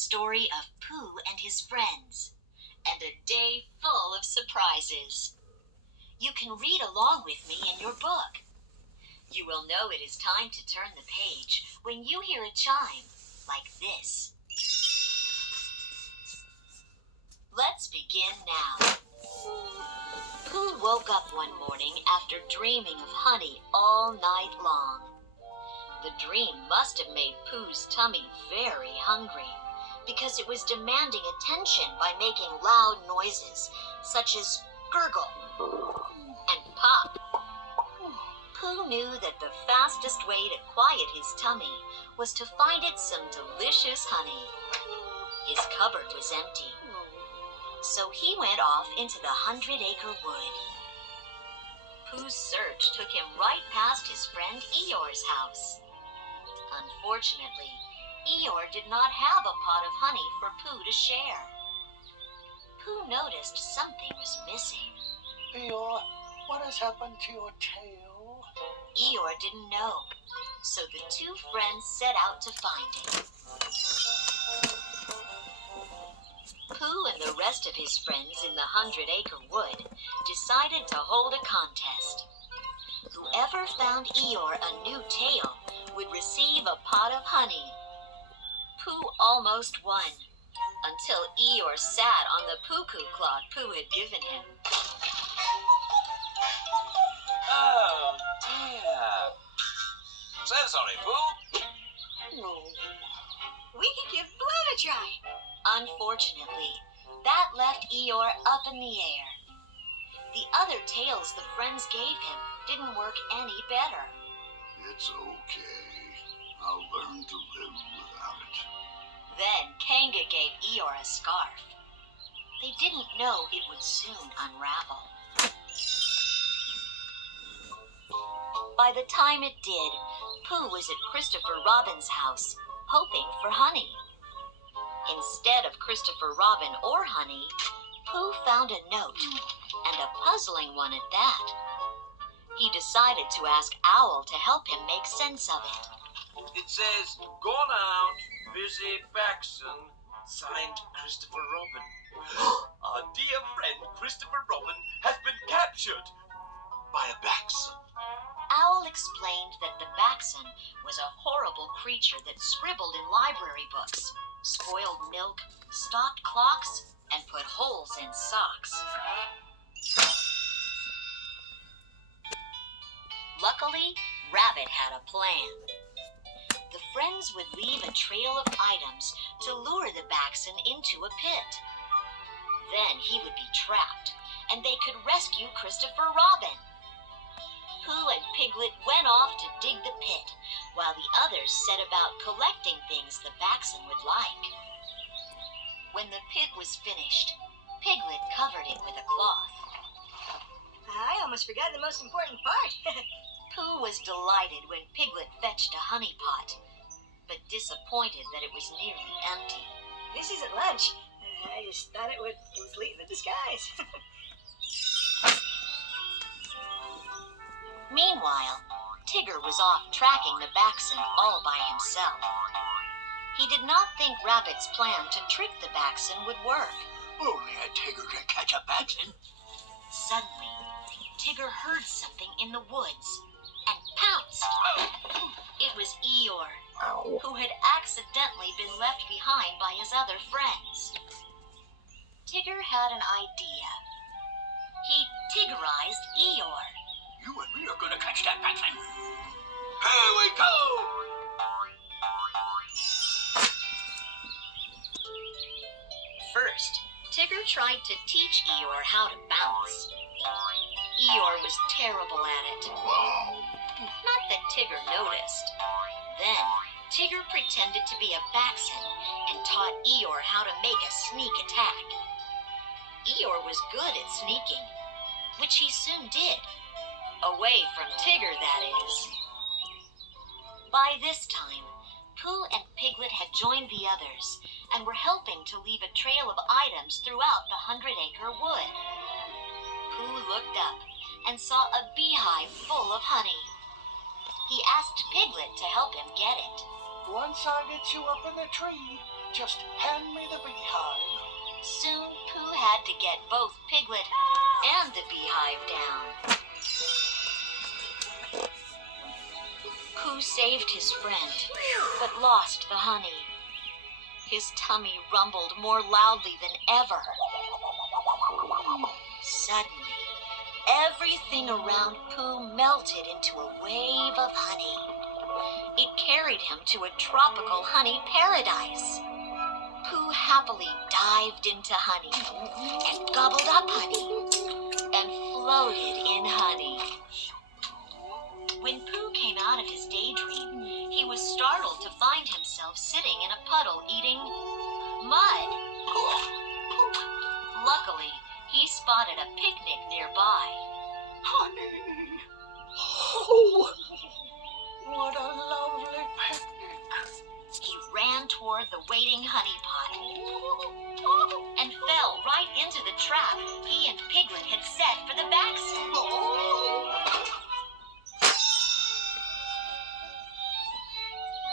story of Pooh and his friends, and a day full of surprises. You can read along with me in your book. You will know it is time to turn the page when you hear a chime like this. Let's begin now. Pooh woke up one morning after dreaming of honey all night long. The dream must have made Pooh's tummy very hungry, because it was demanding attention by making loud noises such as gurgle and pop. Pooh knew that the fastest way to quiet his tummy was to find it some delicious honey. His cupboard was empty, so he went off into the 100-acre wood. Pooh's search took him right past his friend Eeyore's house. Unfortunately, Eeyore did not have a pot of honey for Pooh to share. Pooh noticed something was missing. Eeyore, what has happened to your tail? Eeyore didn't know, so the two friends set out to find it. Pooh and the rest of his friends in the 100-acre wood decided to hold a contest. Whoever found Eeyore a new tail would receive a pot of honey. Pooh almost won, until Eeyore sat on the poo-poo cloth Pooh had given him. Oh, dear. So sorry, Pooh. No. We could give Blue a try. Unfortunately, that left Eeyore up in the air. The other tails the friends gave him didn't work any better. It's okay. I'll learn to live without it. Then Kanga gave Eeyore a scarf. They didn't know it would soon unravel. By the time it did, Pooh was at Christopher Robin's house, hoping for honey. Instead of Christopher Robin or honey, Pooh found a note, and a puzzling one at that. He decided to ask Owl to help him make sense of it. It says, "Gone out, busy backson, signed Christopher Robin." Our dear friend Christopher Robin has been captured by a backson. Owl explained that the backson was a horrible creature that scribbled in library books, spoiled milk, stopped clocks, and put holes in socks. Luckily, Rabbit had a plan. The friends would leave a trail of items to lure the backson into a pit. Then he would be trapped, and they could rescue Christopher Robin. Pooh and Piglet went off to dig the pit, while the others set about collecting things the backson would like. When the pit was finished, Piglet covered it with a cloth. I almost forgot the most important part. Pooh was delighted when Piglet fetched a honey pot, but disappointed that it was nearly empty. This isn't lunch. I just thought it would complete the disguise. Meanwhile, Tigger was off tracking the backson all by himself. He did not think Rabbit's plan to trick the backson would work. Only a tiger can catch a backson. Suddenly, Tigger heard something in the woods and pounced. It was Eeyore, who had accidentally been left behind by his other friends. Tigger had an idea. He tiggerized Eeyore. You and me are going to catch that backson. Here we go! First, Tigger tried to teach Eeyore how to bounce. Eeyore was terrible at it. Not that Tigger noticed. Then, Tigger pretended to be a backson and taught Eeyore how to make a sneak attack. Eeyore was good at sneaking, which he soon did. Away from Tigger, that is. By this time, Pooh and Piglet had joined the others and were helping to leave a trail of items throughout the 100-acre wood. Pooh looked up and saw a beehive full of honey. He asked Piglet to help him get it. Once I get you up in the tree, Just hand me the beehive. Soon Pooh had to get both Piglet and the beehive down. Pooh saved his friend, but lost the honey. His tummy rumbled more loudly than ever. Suddenly, everything around Pooh melted into a wave of honey. It carried him to a tropical honey paradise. Pooh happily dived into honey and gobbled up honey and floated in honey. When Pooh came out of his daydream, he was startled to find himself sitting in a puddle eating mud. Luckily, he spotted a picnic nearby. Honey! Oh, what a lovely picnic! He ran toward the waiting honey pot and fell right into the trap he and Piglet had set for the backson.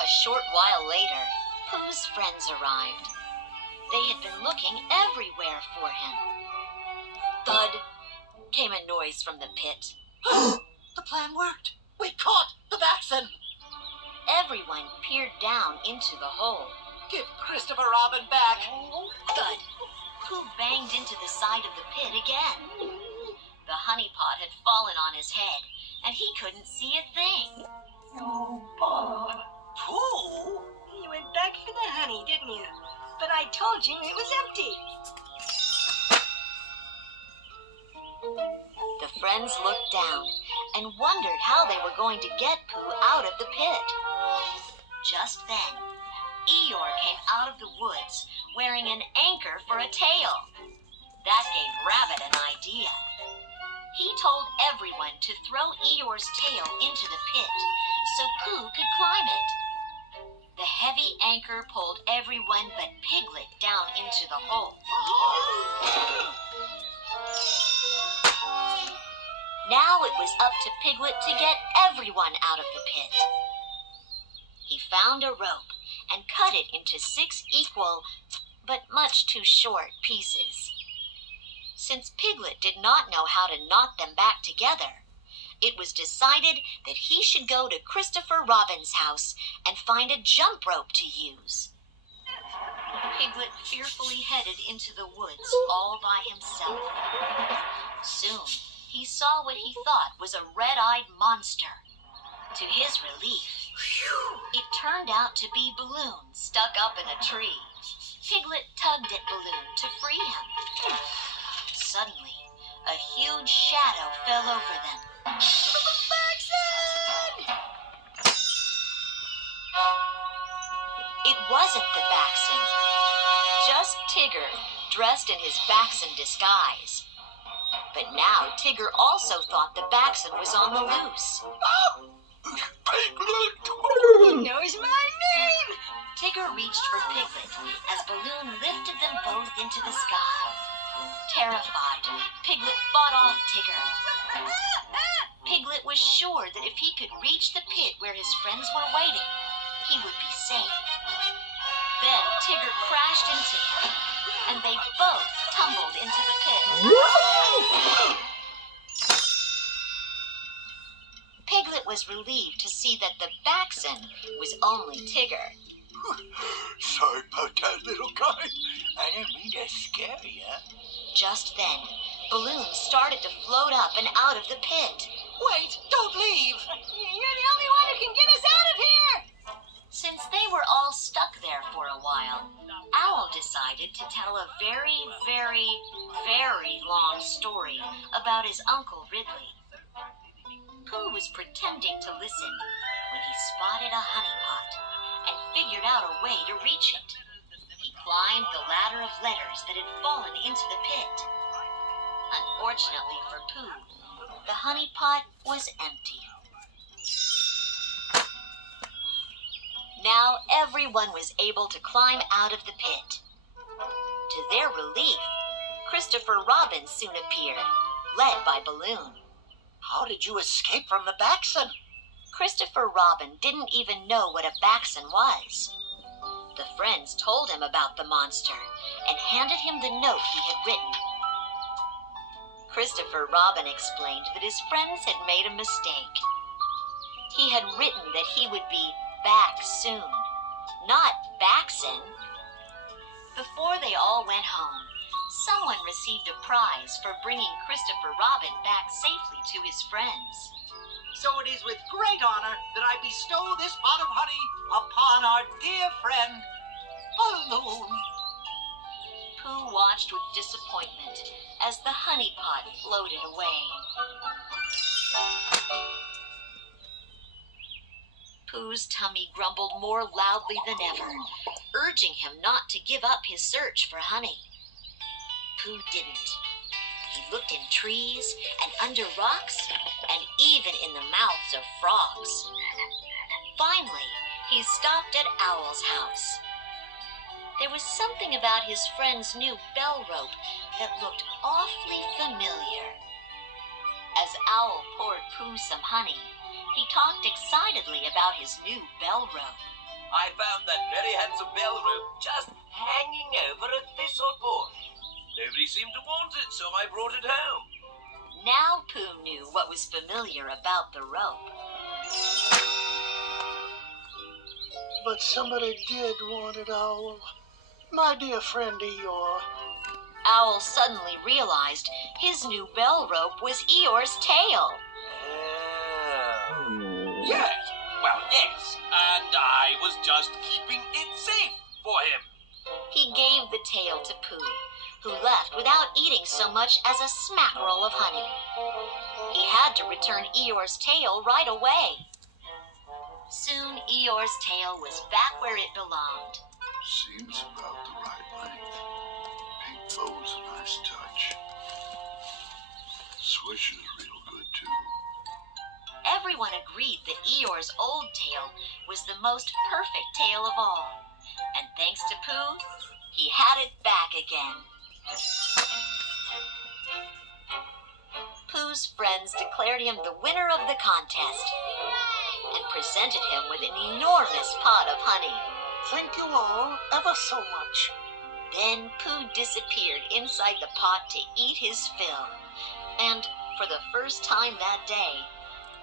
A short while later, Pooh's friends arrived. They had been looking everywhere for him. Thud! Came a noise from the pit. The plan worked! We caught the backson! Everyone peered down into the hole. Give Christopher Robin back! Thud! Pooh banged into the side of the pit again. The honey pot had fallen on his head, and he couldn't see a thing. Oh, Bob. Pooh? You went back for the honey, didn't you? But I told you it was empty. The friends looked down and wondered how they were going to get Pooh out of the pit. Just then, Eeyore came out of the woods wearing an anchor for a tail. That gave Rabbit an idea. He told everyone to throw Eeyore's tail into the pit so Pooh could climb it. The heavy anchor pulled everyone but Piglet down into the hole. Now it was up to Piglet to get everyone out of the pit. He found a rope and cut it into 6 equal, but much too short pieces. Since Piglet did not know how to knot them back together, it was decided that he should go to Christopher Robin's house and find a jump rope to use. Piglet fearfully headed into the woods all by himself. Soon, he saw what he thought was a red-eyed monster. To his relief, it turned out to be Balloon stuck up in a tree. Piglet tugged at Balloon to free him. Suddenly, a huge shadow fell over them. It wasn't the backson, just Tigger, dressed in his backson disguise. But now Tigger also thought the backson was on the loose. Piglet! He knows my name! Tigger reached for Piglet as Balloon lifted them both into the sky. Terrified, Piglet fought off Tigger. Piglet was sure that if he could reach the pit where his friends were waiting, he would be safe. Then Tigger crashed into him, and they both tumbled into the pit. Piglet was relieved to see that the backson was only Tigger. Sorry about that, little guy. I didn't mean to scare you. Just then, Balloon started to float up and out of the pit. Wait! Don't leave! You're the only one who can get us out of here! Since they were all stuck there for a while, Owl decided to tell a very, very, very long story about his Uncle Ridley. Pooh was pretending to listen when he spotted a honey pot and figured out a way to reach it. He climbed the ladder of letters that had fallen into the pit. Unfortunately for Pooh, the honey pot was empty. Now everyone was able to climb out of the pit. To their relief, Christopher Robin soon appeared, led by Balloon. How did you escape from the backson? Christopher Robin didn't even know what a backson was. The friends told him about the monster and handed him the note he had written. Christopher Robin explained that his friends had made a mistake. He had written that he would be back soon, not backson. Before they all went home, someone received a prize for bringing Christopher Robin back safely to his friends. So it is with great honor that I bestow this pot of honey upon our dear friend, Balloon. Pooh watched with disappointment as the honey pot floated away. Pooh's tummy grumbled more loudly than ever, urging him not to give up his search for honey. Pooh didn't. He looked in trees and under rocks and even in the mouths of frogs. Finally, he stopped at Owl's house. There was something about his friend's new bell rope that looked awfully familiar. As Owl poured Pooh some honey, he talked excitedly about his new bell rope. I found that very handsome bell rope just hanging over a thistle bush. Nobody seemed to want it, so I brought it home. Now Pooh knew what was familiar about the rope. But somebody did want it, Owl. My dear friend Eeyore. Owl suddenly realized his new bell rope was Eeyore's tail. Yes, well, yes, and I was just keeping it safe for him. He gave the tail to Pooh, who left without eating so much as a smackerel of honey. He had to return Eeyore's tail right away. Soon Eeyore's tail was back where it belonged. Seems about the right length. Pink bow's a nice touch. Swish is real good, too. Everyone agreed that Eeyore's old tail was the most perfect tail of all. And thanks to Pooh, he had it back again. Pooh's friends declared him the winner of the contest and presented him with an enormous pot of honey. Thank you all ever so much. Then Pooh disappeared inside the pot to eat his fill. And for the first time that day,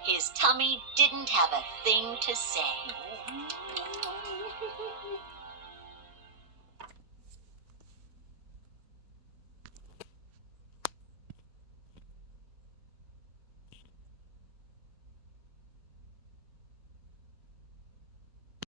his tummy didn't have a thing to say.